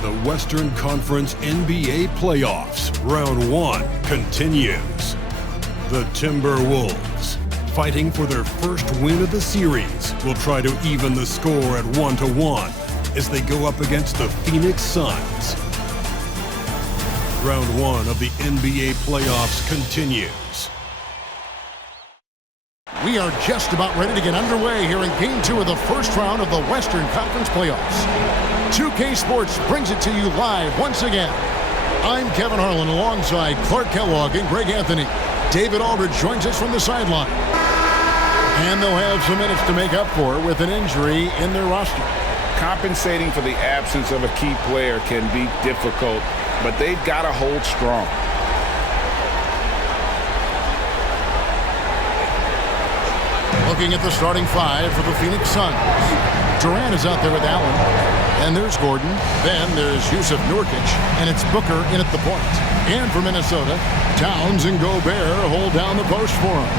The Western Conference NBA playoffs, round 1 continues. The Timberwolves, fighting for their first win of the series, will try to even the score at 1-1 as they go up against the Phoenix Suns. Round 1 of the NBA playoffs continues. We are just about ready to get underway here in Game 2 of the first round of the Western Conference playoffs. 2K Sports brings it to you live once again. I'm Kevin Harlan alongside Clark Kellogg and Greg Anthony. David Aldridge joins us from the sideline. And they'll have some minutes to make up for with an injury in their roster. Compensating for the absence of a key player can be difficult, but they've got to hold strong. Looking at the starting five for the Phoenix Suns. Durant is out there with Allen. And there's Gordon. Then there's Yusuf Nurkic. And it's Booker in at the point. And for Minnesota, Towns and Gobert hold down the post for him.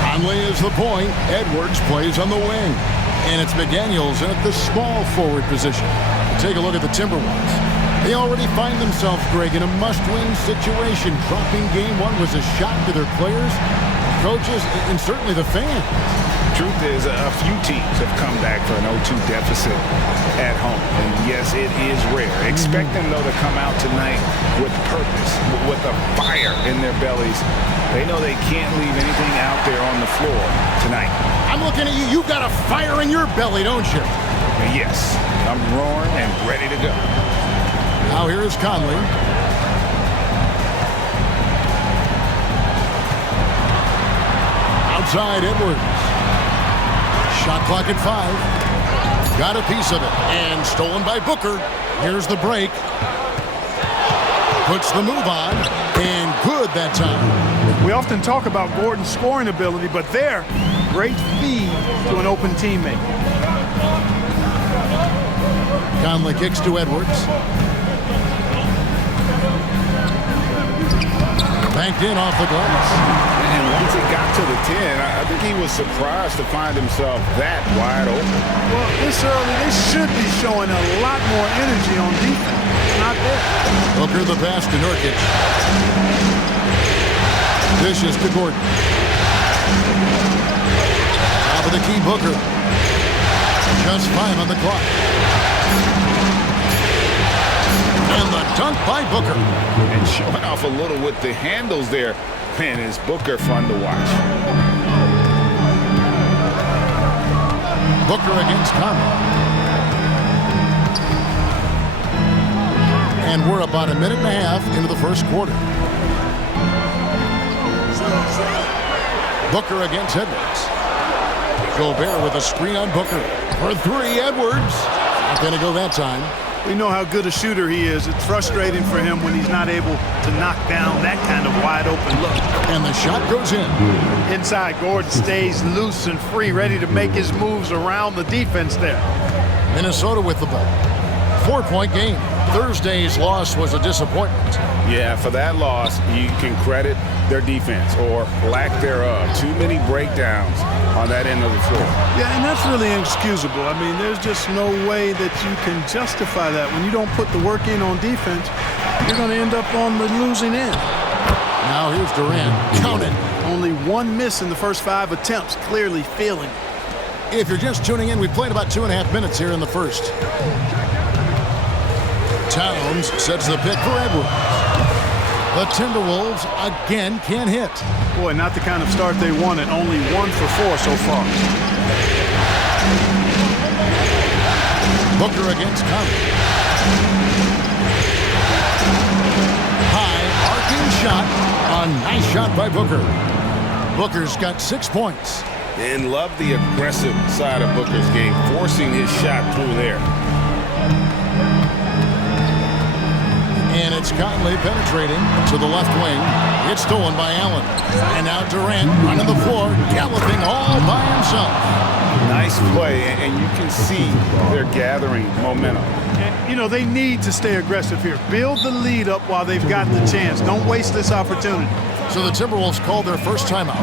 Conley is the point. Edwards plays on the wing. And it's McDaniels in at the small forward position. Take a look at the Timberwolves. They already find themselves, Greg, in a must-win situation. Dropping Game 1 was a shock to their players, coaches, and certainly the fans. Truth is, a few teams have come back for an 0-2 deficit at home. And yes, it is rare. Expect them, though, to come out tonight with purpose, with a fire in their bellies. They know they can't leave anything out there on the floor tonight. I'm looking at you. You've got a fire in your belly, don't you? Yes, I'm roaring and ready to go. Now here is Conley. Outside Edwards. Shot clock at 5. Got a piece of it. And stolen by Booker. Here's the break. Puts the move on. And good that time. We often talk about Gordon's scoring ability, but there, great feed to an open teammate. Conley kicks to Edwards. Banked in off the glass. And once he got to the 10, I think he was surprised to find himself that wide open. Well, this early, they should be showing a lot more energy on defense. It's not there. Booker the pass to Nurkic. Dishes to Gordon. Top of the key, Booker. Just 5 on the clock. And the dunk by Booker. And showing off a little with the handles there. Man, is Booker fun to watch. Booker against Conley. And we're about a minute and a half into the first quarter. Booker against Edwards. Gobert with a screen on Booker. For 3, Edwards. Not going to go that time. We know how good a shooter he is. It's frustrating for him when he's not able to knock down that kind of wide open look. And the shot goes in. Inside, Gordon stays loose and free, ready to make his moves around the defense there. Minnesota with the ball. 4-point game. Thursday's loss was a disappointment. Yeah, for that loss, you can credit their defense or lack thereof. Too many breakdowns on that end of the floor. Yeah, and that's really inexcusable. I mean, there's just no way that you can justify that. When you don't put the work in on defense, you're going to end up on the losing end. Now here's Durant. Count it. Only 1 miss in the first 5 attempts, clearly failing. If you're just tuning in, we've played about 2.5 minutes here in the first. Towns sets the pick for Edwards. The Timberwolves again can't hit. Boy, not the kind of start they wanted. Only 1 for 4 so far. Booker against Conley. High arcing shot. A nice shot by Booker. Booker's got 6 points. And love the aggressive side of Booker's game, forcing his shot through there. And it's Conley penetrating to the left wing. It's stolen by Allen. And now Durant running the floor, galloping all by himself. Nice play, and you can see they're gathering momentum. And, you know, they need to stay aggressive here. Build the lead up while they've got the chance. Don't waste this opportunity. So the Timberwolves called their first timeout.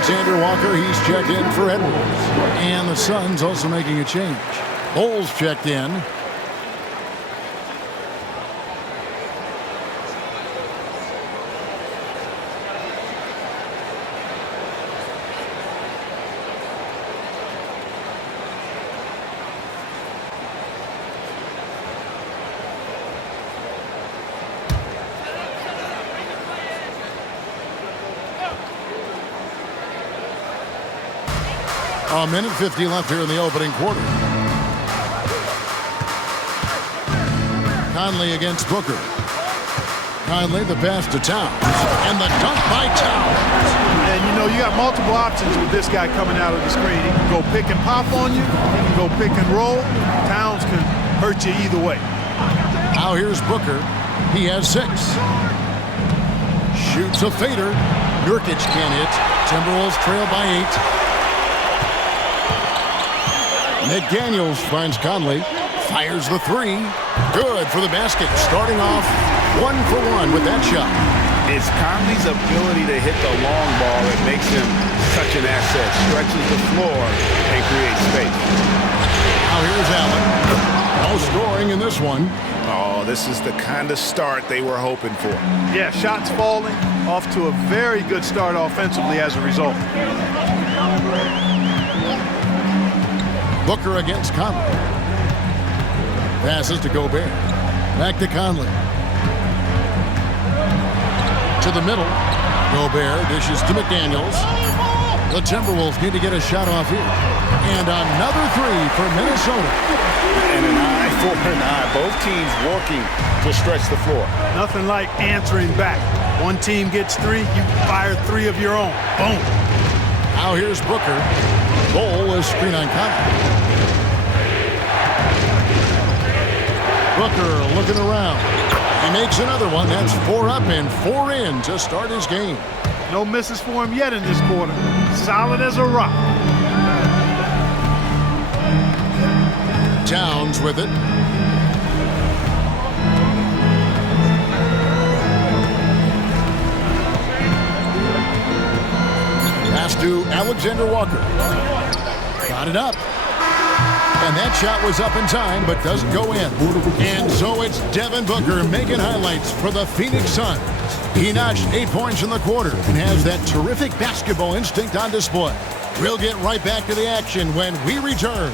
Alexander Walker, he's checked in for Edwards. And the Suns also making a change. Bowles checked in. A minute 50 left here in the opening quarter. Conley against Booker. Conley, the pass to Towns. And the dunk by Towns. And you know, you got multiple options with this guy coming out of the screen. He can go pick and pop on you. He can go pick and roll. Towns can hurt you either way. Now here's Booker. He has 6. Shoots a fader. Nurkic can't hit. Timberwolves trail by 8. McDaniels finds Conley, fires the 3. Good for the basket, starting off 1 for 1 with that shot. It's Conley's ability to hit the long ball that makes him such an asset. Stretches the floor and creates space. Now here's Allen. No scoring in this one. Oh, this is the kind of start they were hoping for. Yeah, shots falling, off to a very good start offensively as a result. Booker against Conley. Passes to Gobert. Back to Conley. To the middle. Gobert dishes to McDaniels. The Timberwolves need to get a shot off here. And another 3 for Minnesota. And an eye for an eye. Both teams working to stretch the floor. Nothing like answering back. One team gets 3, you fire 3 of your own. Boom. Now here's Booker. Ball is screen on Conley. Booker looking around. He makes another one. That's 4 up and 4 in to start his game. No misses for him yet in this quarter. Solid as a rock. Towns with it. Pass to Alexander Walker. Got it up. And that shot was up in time, but doesn't go in. And so it's Devin Booker making highlights for the Phoenix Suns. He notched 8 points in the quarter and has that terrific basketball instinct on display. We'll get right back to the action when we return.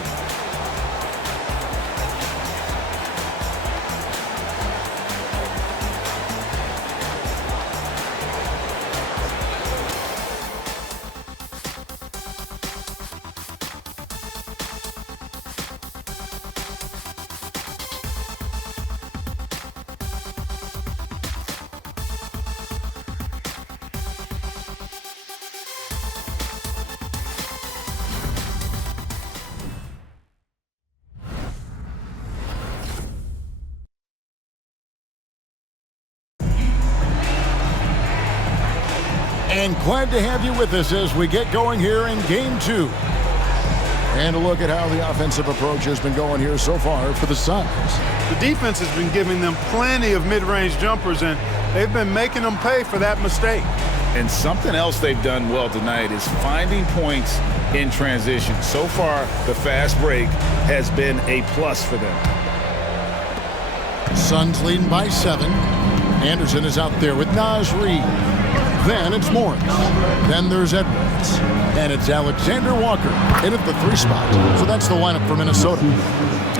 And glad to have you with us as we get going here in Game 2. And a look at how the offensive approach has been going here so far for the Suns. The defense has been giving them plenty of mid-range jumpers, and they've been making them pay for that mistake. And something else they've done well tonight is finding points in transition. So far, the fast break has been a plus for them. Suns leading by 7. Anderson is out there with Naz Reid. Then it's Morris. Then there's Edwards. And it's Alexander Walker in at the 3 spot. So that's the lineup for Minnesota.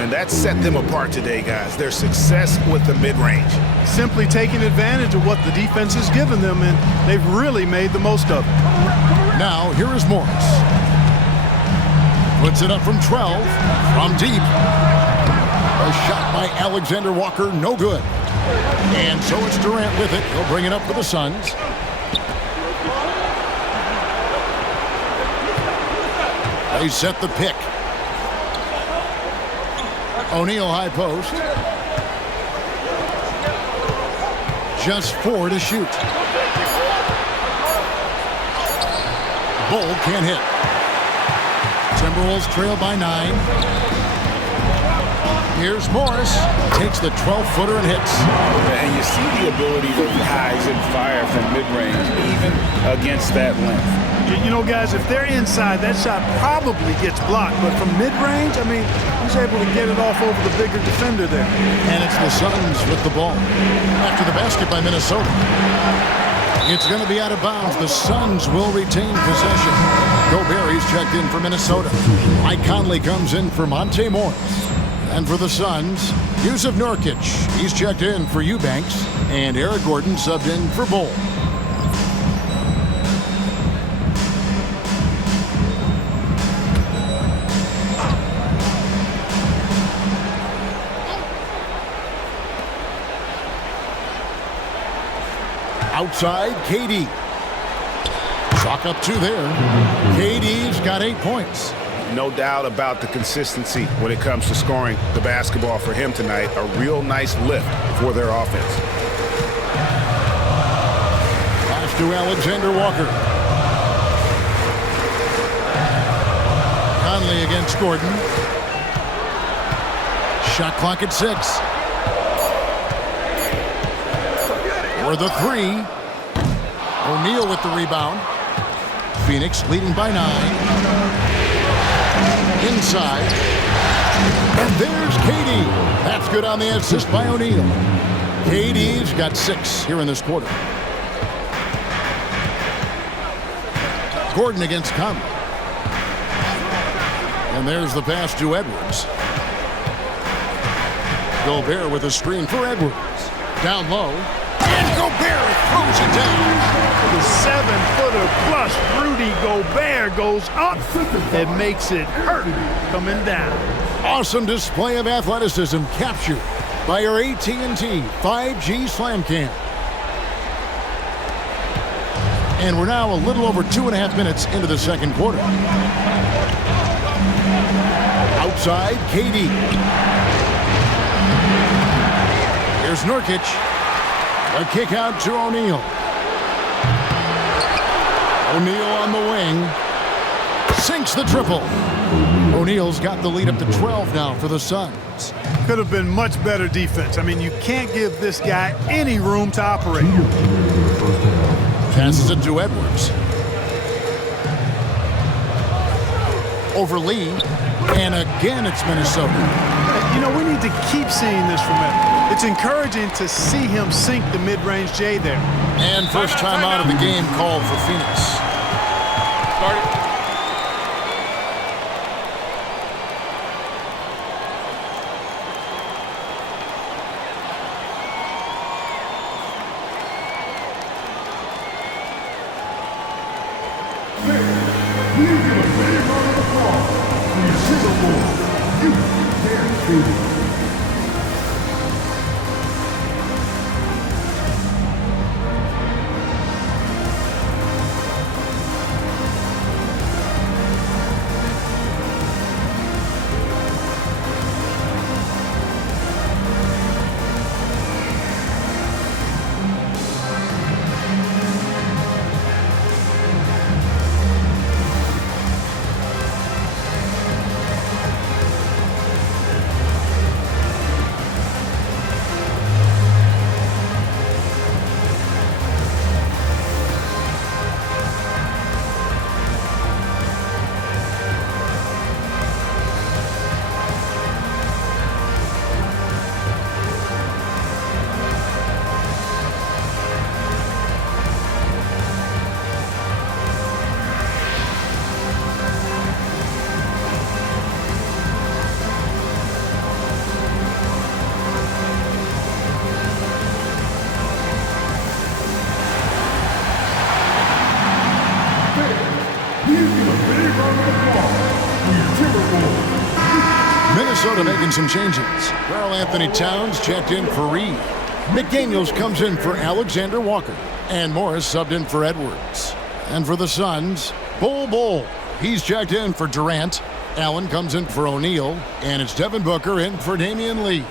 And that set them apart today, guys. Their success with the mid-range. Simply taking advantage of what the defense has given them, and they've really made the most of it. Now, here is Morris. Puts it up from 12. From deep. A shot by Alexander Walker, no good. And so it's Durant with it. He'll bring it up for the Suns. They set the pick. O'Neal high post. Just 4 to shoot. Bull can't hit. Timberwolves trail by 9. Here's Morris. Takes the 12-footer and hits. And you see the ability to rise and fire from mid-range, even against that length. You know, guys, if they're inside, that shot probably gets blocked. But from mid-range, I mean, he's able to get it off over the bigger defender there. And it's the Suns with the ball. After the basket by Minnesota. It's going to be out of bounds. The Suns will retain possession. Gobert, he's checked in for Minnesota. Mike Conley comes in for Monte Morris. And for the Suns, Yusuf Nurkic. He's checked in for Eubanks. And Eric Gordon subbed in for Bull. Outside, KD. Chalk up 2 there. KD's got 8 points. No doubt about the consistency when it comes to scoring the basketball for him tonight. A real nice lift for their offense. Pass to Alexander Walker. Conley against Gordon. Shot clock at 6. For the 3. O'Neal with the rebound. Phoenix leading by 9. Inside. And there's KD. That's good on the assist by O'Neal. KD's got 6 here in this quarter. Gordon against Conley. And there's the pass to Edwards. Gobert with a screen for Edwards. Down low. And Gobert throws it down. The 7-footer plus Rudy Gobert goes up. It makes it hurt coming down. Awesome display of athleticism captured by our AT&T 5G Slam Cam. And we're now a little over 2.5 minutes into the second quarter. Outside, KD. Here's Nurkic. A kick out to O'Neal. O'Neal on the wing. Sinks the triple. O'Neal's got the lead up to 12 now for the Suns. Could have been much better defense. I mean, you can't give this guy any room to operate. Passes it to Edwards. Over Lee. And again, it's Minnesota. You know, we need to keep seeing this from him. It's encouraging to see him sink the mid-range J there. And first time out of the game called for Phoenix. Started. Minnesota making some changes. Karl Anthony Towns checked in for Reed. McDaniels comes in for Alexander Walker. And Morris subbed in for Edwards. And for the Suns, Bull. He's checked in for Durant. Allen comes in for O'Neal. And it's Devin Booker in for Damian Lee.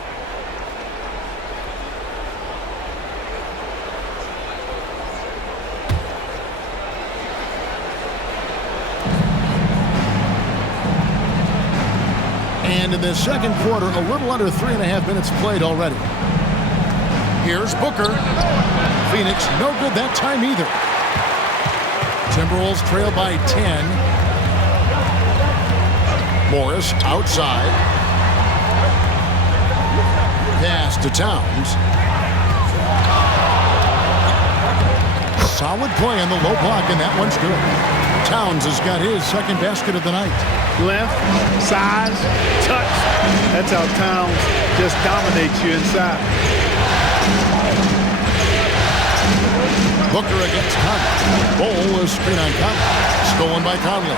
And in the second quarter, a little under 3.5 minutes played already. Here's Booker. Phoenix no good that time either. Timberwolves trail by 10. Morris outside. Pass to Towns. Solid play on the low block, and that one's good. Towns has got his second basket of the night. Length, size, touch. That's how Towns just dominates you inside. Booker against Conley. Bol is screen on Conley. Stolen by Conley.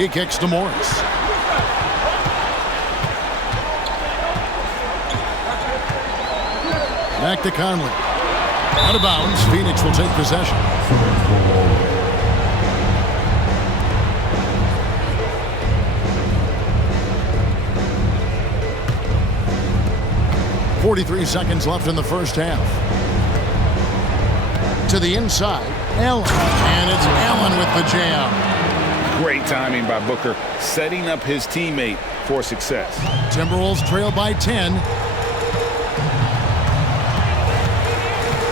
He kicks to Morris. Back to Conley. Out of bounds. Phoenix will take possession. .43 seconds left in the first half. To the inside. Allen. And it's Allen with the jam. Great timing by Booker, setting up his teammate for success. Timberwolves trail by 10.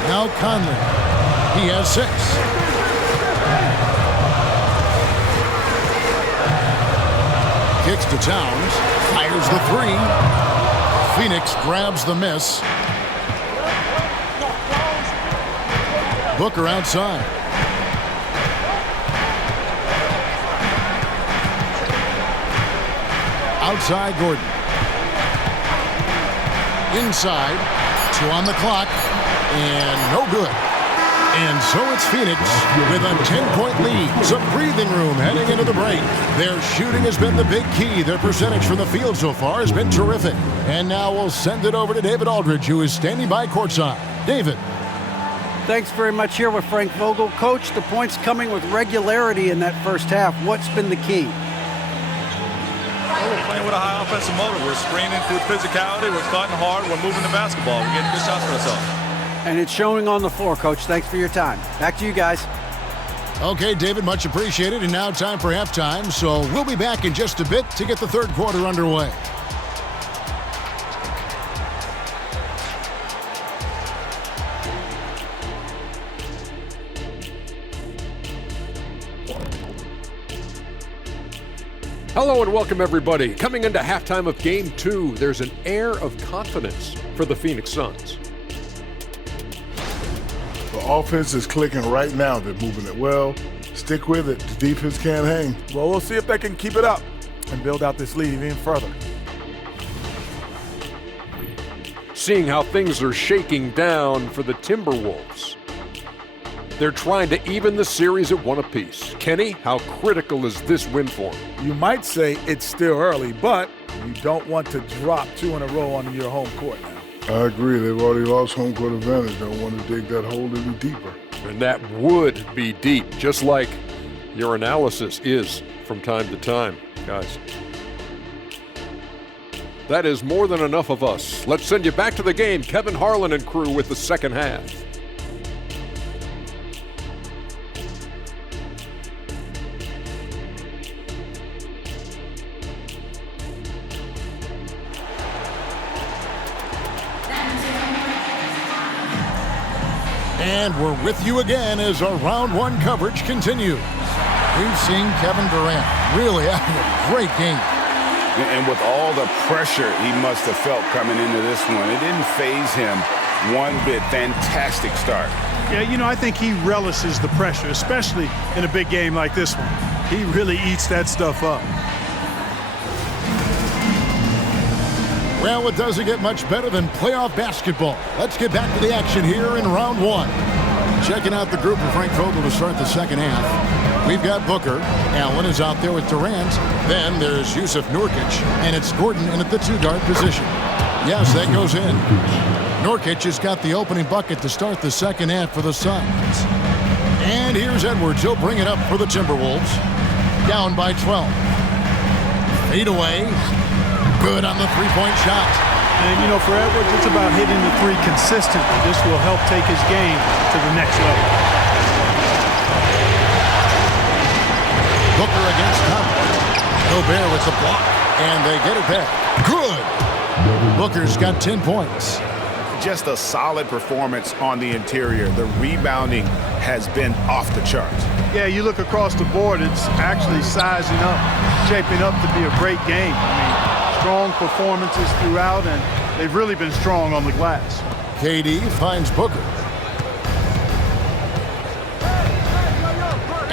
Now Conley. He has 6. Kicks to Towns. Fires the 3. Phoenix grabs the miss. Booker outside. Outside Gordon. Inside. 2 on the clock. And no good. And so it's Phoenix with a 10-point lead. Some breathing room heading into the break. Their shooting has been the big key. Their percentage from the field so far has been terrific. And now we'll send it over to David Aldridge, who is standing by courtside. David. Thanks very much here with Frank Vogel. Coach, the points coming with regularity in that first half. What's been the key? We're playing with a high offensive motor. We're screening through physicality. We're cutting hard. We're moving the basketball. We're getting good shots for ourselves. And it's showing on the floor, Coach. Thanks for your time. Back to you guys. Okay, David, much appreciated. And now time for halftime. So we'll be back in just a bit to get the third quarter underway. Hello and welcome, everybody. Coming into halftime of Game 2, there's an air of confidence for the Phoenix Suns. The offense is clicking right now. They're moving it well. Stick with it. The defense can't hang. Well, we'll see if they can keep it up and build out this lead even further. Seeing how things are shaking down for the Timberwolves. They're trying to even the series at 1 apiece. Kenny, how critical is this win for them? You might say it's still early, but you don't want to drop 2 in a row on your home court now. I agree. They've already lost home court advantage. Don't want to dig that hole any deeper. And that would be deep, just like your analysis is from time to time, guys. That is more than enough of us. Let's send you back to the game. Kevin Harlan and crew with the second half. And we're with you again as our round 1 coverage continues. We've seen Kevin Durant really having a great game. And with all the pressure he must have felt coming into this one, it didn't faze him one bit. Fantastic start. Yeah, you know, I think he relishes the pressure, especially in a big game like this one. He really eats that stuff up. Well, it doesn't get much better than playoff basketball. Let's get back to the action here in round 1. Checking out the group of Frank Vogel to start the second half. We've got Booker. Allen is out there with Durant. Then there's Yusuf Nurkic, and it's Gordon in at the 2-guard position. Yes, that goes in. Nurkic has got the opening bucket to start the second half for the Suns. And here's Edwards. He'll bring it up for the Timberwolves. Down by 12. Fade away. Good on the three-point shot. And, you know, for Edwards, it's about hitting the 3 consistently. This will help take his game to the next level. Booker against Conley. Gobert with the block, and they get it back. Good. Booker's got 10 points. Just a solid performance on the interior. The rebounding has been off the charts. Yeah, you look across the board, it's actually sizing up, shaping up to be a great game. I mean, strong performances throughout, and they've really been strong on the glass. KD finds Booker.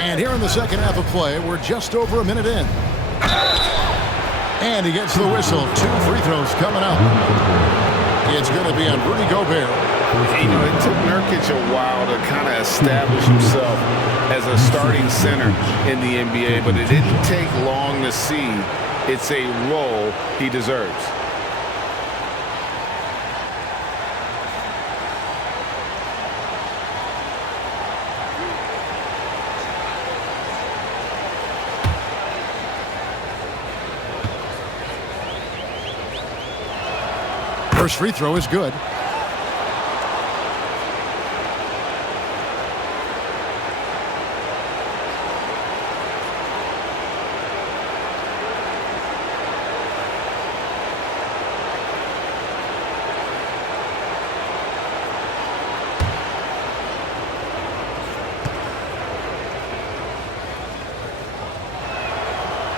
And here in the second half of play, we're just over a minute in. And he gets the whistle. 2 free throws coming up. It's going to be on Rudy Gobert. You know, it took Nurkic a while to kind of establish himself as a starting center in the NBA, but it didn't take long to see it's a role he deserves. First free throw is good.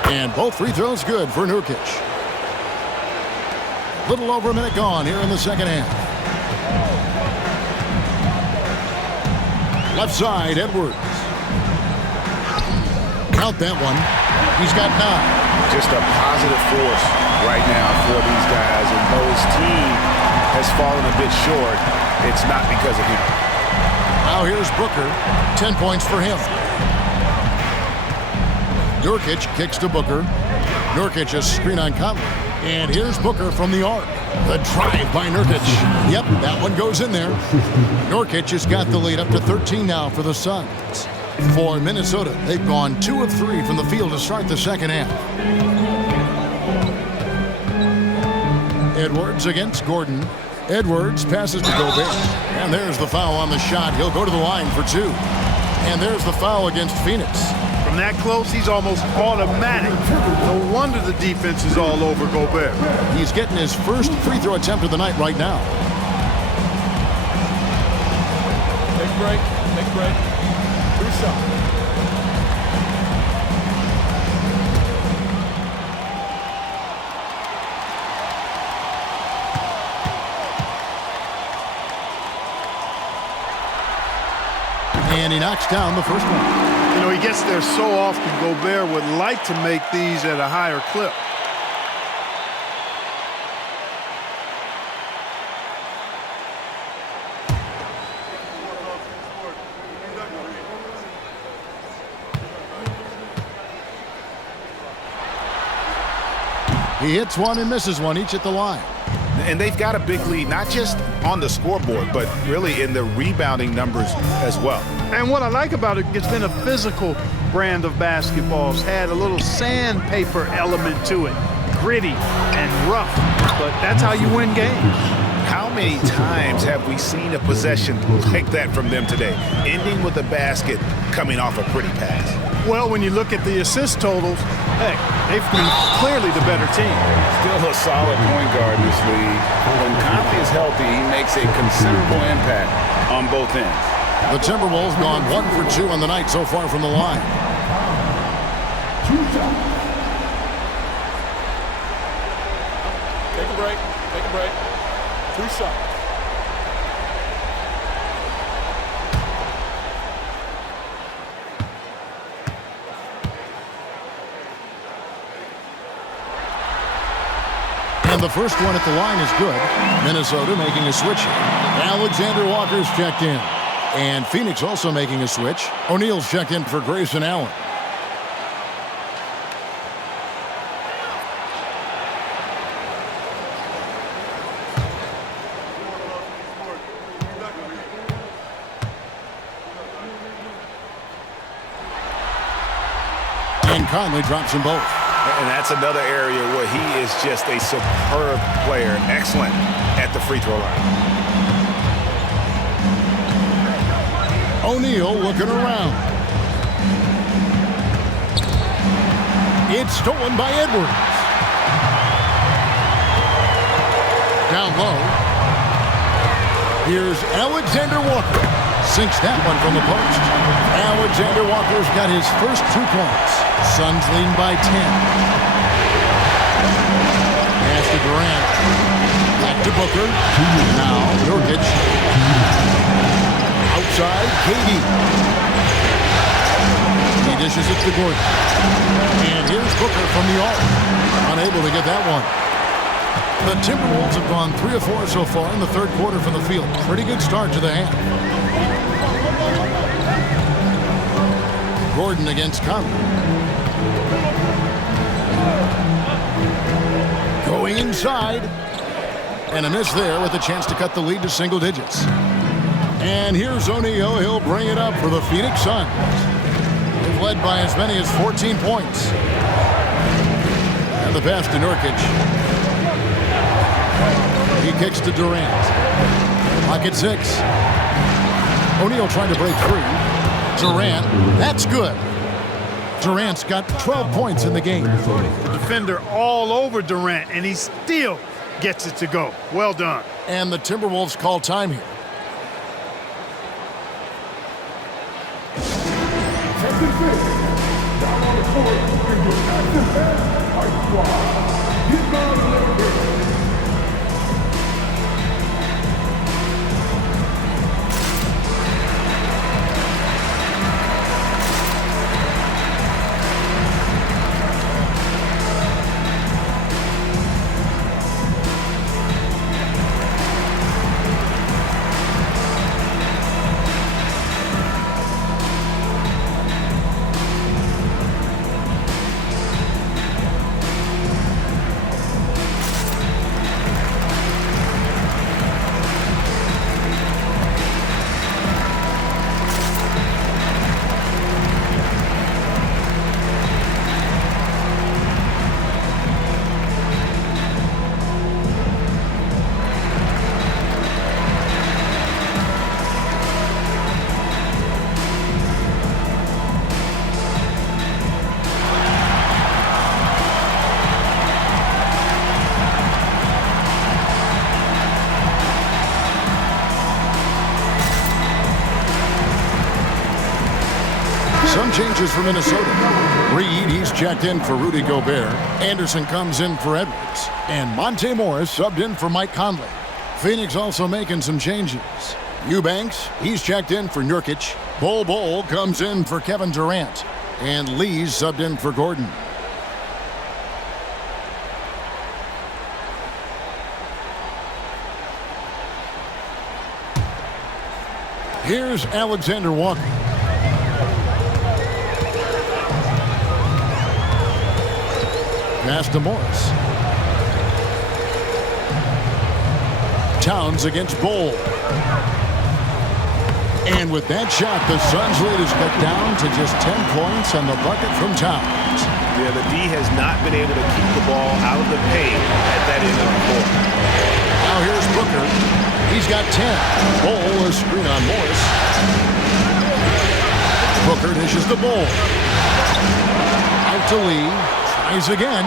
And both free throws good for Nurkic. Little over a minute gone here in the second half. Left side, Edwards. Count that one. He's got 9. Just a positive force right now for these guys. And though his team has fallen a bit short, it's not because of him. Now here's Booker. 10 points for him. Nurkic kicks to Booker. Nurkic is screen on Conley. And here's Booker from the arc. The drive by Nurkic. Yep, that one goes in there. Nurkic has got the lead up to 13 now for the Suns. For Minnesota, they've gone 2 of 3 from the field to start the second half. Edwards against Gordon. Edwards passes to Gobert. And there's the foul on the shot. He'll go to the line for 2. And there's the foul against Phoenix. From that close, he's almost automatic. No wonder the defense is all over Gobert. He's getting his first free throw attempt of the night right now. Big break. 2 shots. And he knocks down the first one. You know, he gets there so often. Gobert would like to make these at a higher clip. He hits one and misses one, each at the line. And they've got a big lead, not just on the scoreboard, but really in the rebounding numbers as well. And what I like about it, it's been a physical brand of basketball. It's had a little sandpaper element to it, gritty and rough, but that's how you win games. How many times have we seen a possession like that from them today, ending with a basket coming off a pretty pass? Well, when you look at the assist totals, heck, they've been clearly the better team. Still a solid point guard in this league. When Conley is healthy, he makes a considerable impact on both ends. The Timberwolves gone 1 for 2 on the night so far from the line. Take a break. 2 shots. And the first one at the line is good. Minnesota making a switch. Alexander Walker's checked in. And Phoenix also making a switch. O'Neal's checked in for Grayson Allen. And Conley drops them both. And that's another area where he is just a superb player. Excellent at the free throw line. O'Neal looking around. It's stolen by Edwards. Down low. Here's Alexander Walker. Sinks that one from the post. Alexander Walker's got his first 2 points. Suns leading by 10. Pass to Durant. Back to Booker. Now Nurkic. Outside, KD. He dishes it to Gordon. And here's Booker from the arc. Unable to get that one. The Timberwolves have gone 3 of 4 so far in the third quarter from the field. Pretty good start to the half. Gordon against Conley. Going inside. And a miss there with a chance to cut the lead to single digits. And here's O'Neal. He'll bring it up for the Phoenix Suns. They've led by as many as 14 points. And the pass to Nurkic. He kicks to Durant. Clock at 6. O'Neal trying to break free. Durant, that's good. Durant's got 12 points in the game. Defender all over Durant, and he still gets it to go. Well done. And the Timberwolves call time here. Some changes for Minnesota. Reed, he's checked in for Rudy Gobert. Anderson comes in for Edwards. And Monte Morris subbed in for Mike Conley. Phoenix also making some changes. Eubanks, he's checked in for Nurkic. Bol comes in for Kevin Durant. And Lee's subbed in for Gordon. Here's Alexander Walker. Pass to Morris. Towns against Bol. And with that shot, the Suns lead is cut down to just 10 points on the bucket from Towns. Yeah, the D has not been able to keep the ball out of the paint at that end of the court. Now here's Booker. He's got 10. Bol, a screen on Morris. Booker dishes the Bol. Out to Lee. Tries again.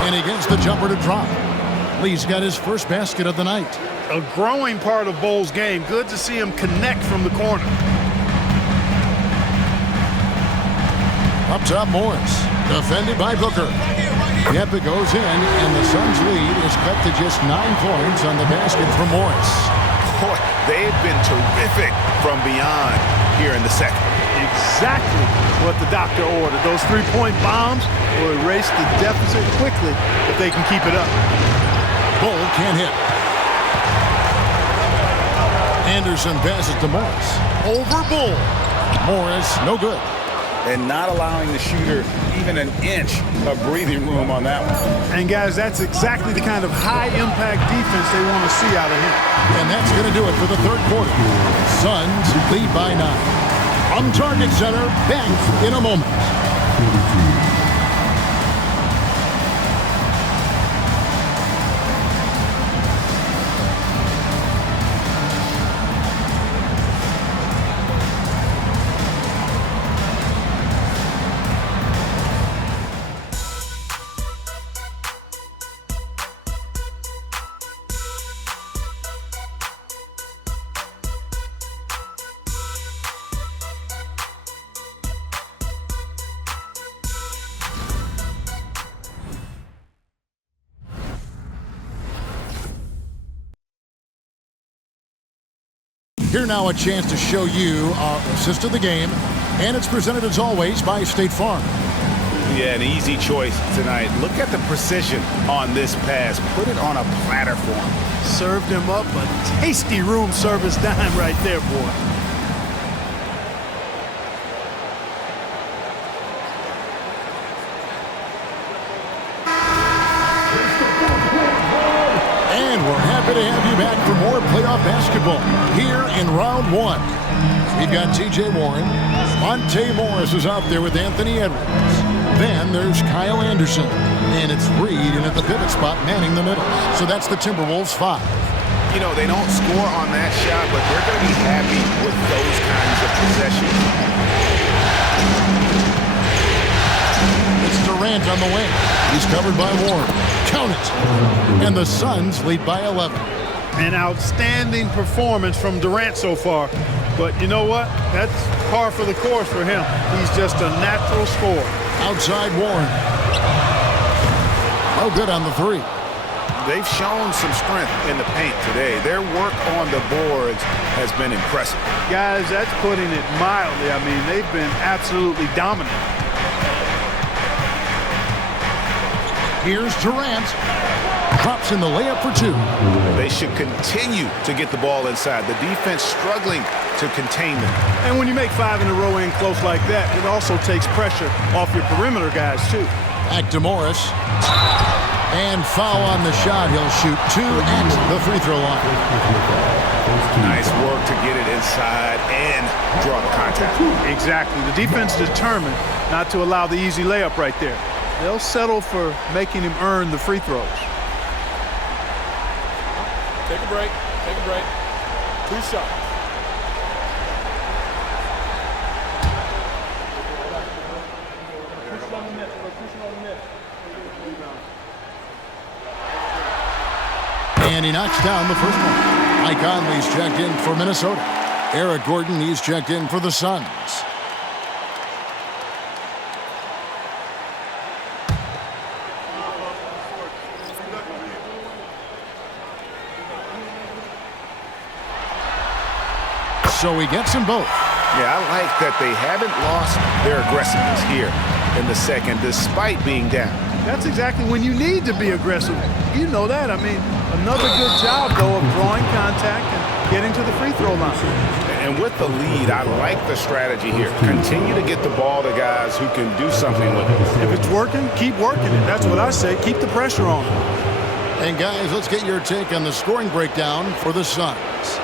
And he gets the jumper to drop. Lee's got his first basket of the night. A growing part of Bol's game. Good to see him connect from the corner. Up top, Morris. Defended by Booker. Yep, it goes in, and the Suns' lead is cut to just 9 points on the basket from Morris. Boy, they've been terrific from beyond here in the second. Exactly what the doctor ordered. Those 3-point bombs will erase the deficit quickly if they can keep it up. Bol can't hit. Anderson passes to Morris. Over Bol. Morris, no good. And not allowing the shooter even an inch of breathing room on that one. And guys, that's exactly the kind of high-impact defense they want to see out of him. And that's going to do it for the third quarter. Suns lead by 9. From Target Center, back in a moment. Here now a chance to show you our assist of the game, and it's presented as always by State Farm. Yeah, an easy choice tonight. Look at the precision on this pass. Put it on a platter for him. Served him up a tasty room service dime right there, boy. And we're happy to have you back for more playoff basketball here in round one. We've got T.J. Warren. Monte Morris is out there with Anthony Edwards. Then there's Kyle Anderson. And it's Reed in at the pivot spot manning the middle. So that's the Timberwolves 5. You know, they don't score on that shot, but they're going to be happy with those kinds of possessions. It's Durant on the wing. He's covered by Warren. Count it. And the Suns lead by 11. An outstanding performance from Durant so far. But you know what? That's par for the course for him. He's just a natural scorer. Outside Warren. Oh, good on the three. They've shown some strength in the paint today. Their work on the boards has been impressive. Guys, that's putting it mildly. I mean, they've been absolutely dominant. Here's Durant. Drops in the layup for two. They should continue to get the ball inside. The defense struggling to contain them. And when you make 5 in a row in close like that, it also takes pressure off your perimeter guys, too. Back to Morris. And foul on the shot. He'll shoot 2 at the free throw line. Nice work to get it inside and draw the contact. Exactly. The defense determined not to allow the easy layup right there. They'll settle for making him earn the free throws. Take a break. Take a break. 2 shots. And he knocks down the first one. Mike Conley's checked in for Minnesota. Eric Gordon, he's checked in for the Suns. So he gets them both. Yeah, I like that they haven't lost their aggressiveness here in the second, despite being down. That's exactly when you need to be aggressive. You know that. I mean, another good job, though, of drawing contact and getting to the free throw line. And with the lead, I like the strategy here. Continue to get the ball to guys who can do something with it. If it's working, keep working it. That's what I say. Keep the pressure on. And, guys, let's get your take on the scoring breakdown for the Suns.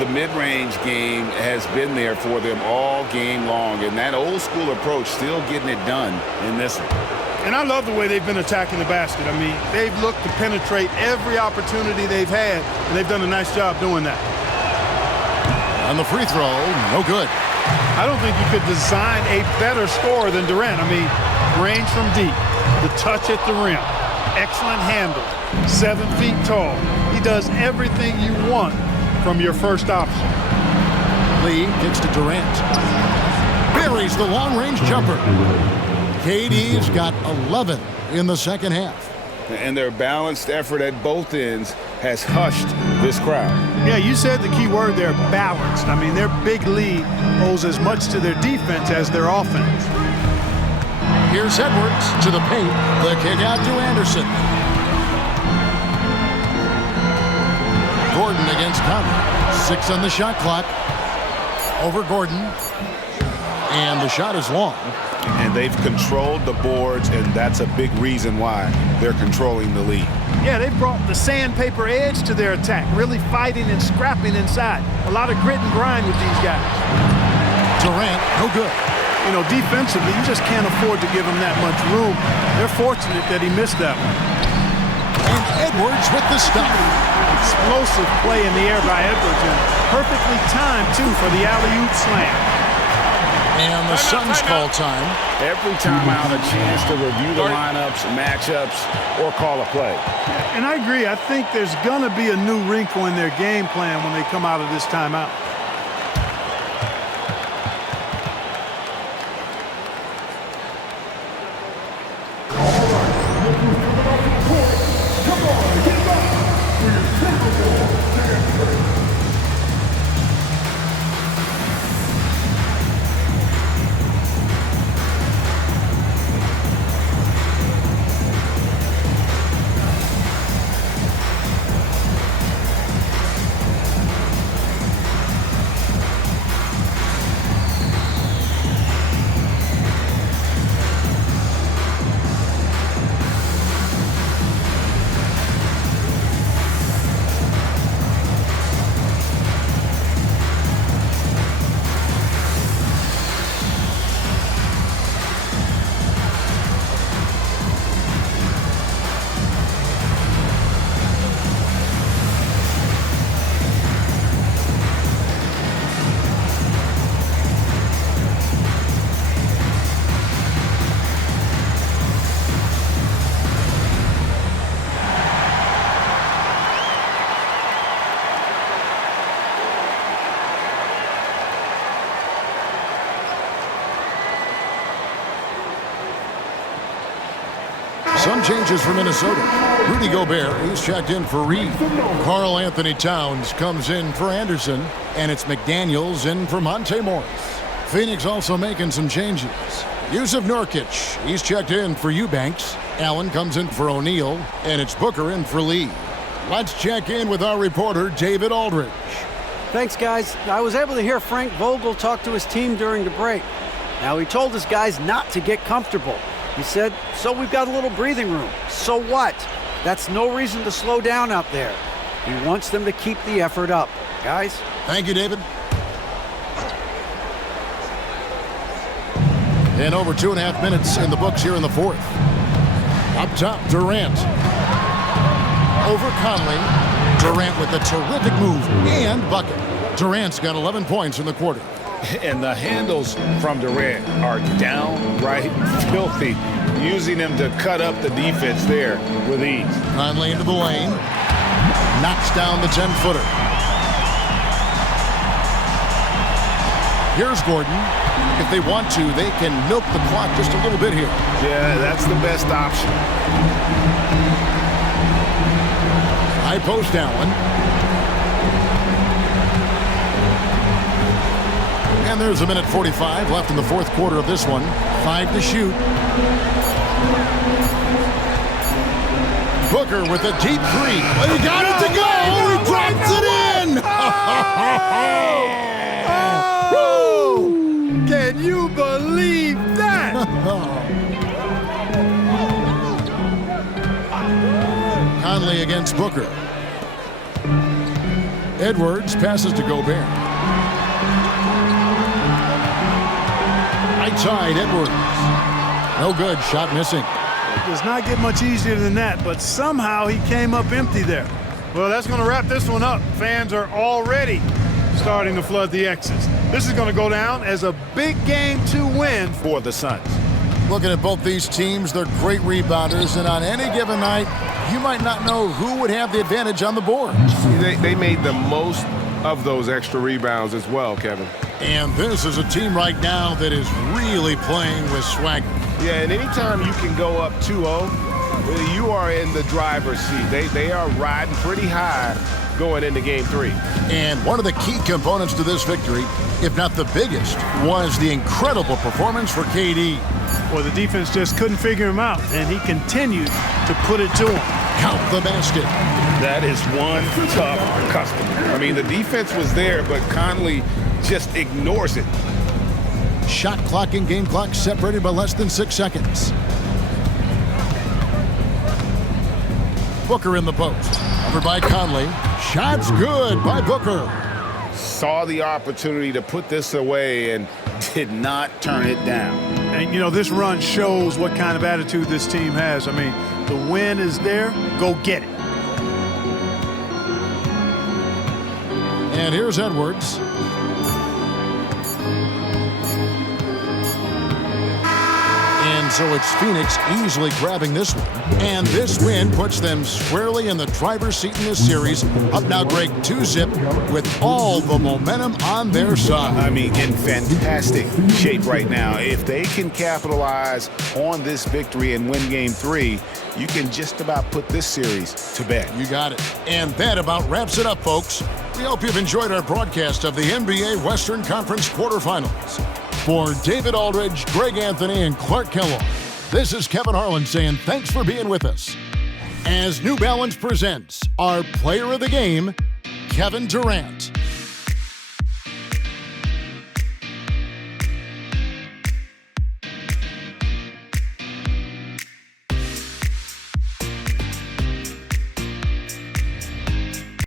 The mid-range game has been there for them all game long, and that old-school approach still getting it done in this one. And I love the way they've been attacking the basket. I mean, they've looked to penetrate every opportunity they've had, and they've done a nice job doing that. On the free throw, no good. I don't think you could design a better scorer than Durant. I mean, range from deep, the touch at the rim, excellent handle, 7 feet tall. He does everything you want from your first option. Lee kicks to Durant. Buries the long-range jumper. KD's got 11 in the second half. And their balanced effort at both ends has hushed this crowd. Yeah, you said the key word there, balanced. I mean, their big lead owes as much to their defense as their offense. Here's Edwards to the paint. The kick out to Anderson. Gordon against Conley. 6 on the shot clock. Over Gordon. And the shot is long. And they've controlled the boards, and that's a big reason why they're controlling the lead. Yeah, they've brought the sandpaper edge to their attack, really fighting and scrapping inside. A lot of grit and grind with these guys. Durant, no good. You know, defensively, you just can't afford to give him that much room. They're fortunate that he missed that one. And Edwards with the stop. Explosive play in the air by Edwards, and perfectly timed, too, for the alley-oop slam. And the Suns call time. Every time out, a chance to review the lineups, matchups, or call a play. And I agree. I think there's going to be a new wrinkle in their game plan when they come out of this timeout. Some changes for Minnesota. Rudy Gobert, he's checked in for Reed. Karl Anthony Towns comes in for Anderson, and it's McDaniels in for Monte Morris. Phoenix also making some changes. Yusuf Nurkic, he's checked in for Eubanks. Allen comes in for O'Neal, and it's Booker in for Lee. Let's check in with our reporter, David Aldridge. Thanks, guys. I was able to hear Frank Vogel talk to his team during the break. Now, he told his guys not to get comfortable. He said, so we've got a little breathing room. So what? That's no reason to slow down out there. He wants them to keep the effort up. Guys? Thank you, David. And over 2.5 minutes in the books here in the fourth. Up top, Durant. Over Conley. Durant with a terrific move and bucket. Durant's got 11 points in the quarter. And the handles from Durant are downright filthy, using them to cut up the defense there with ease. Conley into the lane. Knocks down the 10-footer. Here's Gordon. If they want to, they can milk the clock just a little bit here. Yeah, that's the best option. High post Allen. And there's 1:45 left in the fourth quarter of this one. 5 to shoot. Booker with a deep three. Well, he got it to go. He drops it in. Oh! Can you believe that? Conley against Booker. Edwards passes to Gobert. Right side, Edwards. No good, shot missing. It does not get much easier than that, but somehow he came up empty there. Well, that's going to wrap this one up. Fans are already starting to flood the X's. This is going to go down as a big game to win for the Suns. Looking at both these teams, they're great rebounders, and on any given night, you might not know who would have the advantage on the board. They made the most of those extra rebounds as well, Kevin. And this is a team right now that is really playing with swagger. Yeah, and anytime you can go up 2-0, you are in the driver's seat. They are riding pretty high going into Game 3. And one of the key components to this victory, if not the biggest, was the incredible performance for KD. Well, the defense just couldn't figure him out, and he continued to put it to him. Count the basket. That is one tough customer. I mean, the defense was there, but Conley just ignores it. Shot clock and game clock separated by less than 6 seconds. Booker in the post. Covered by Conley. Shots good by Booker. Saw the opportunity to put this away and did not turn it down. And, you know, this run shows what kind of attitude this team has. I mean, the win is there. Go get it. And here's Edwards. And so it's Phoenix easily grabbing this one. And this win puts them squarely in the driver's seat in this series. Up now, Greg, 2-zip with all the momentum on their side. I mean, in fantastic shape right now. If they can capitalize on this victory and win Game 3, you can just about put this series to bed. You got it. And that about wraps it up, folks. We hope you've enjoyed our broadcast of the NBA Western Conference quarterfinals. For David Aldridge, Greg Anthony, and Clark Kellogg, this is Kevin Harlan saying thanks for being with us. As New Balance presents our player of the game, Kevin Durant.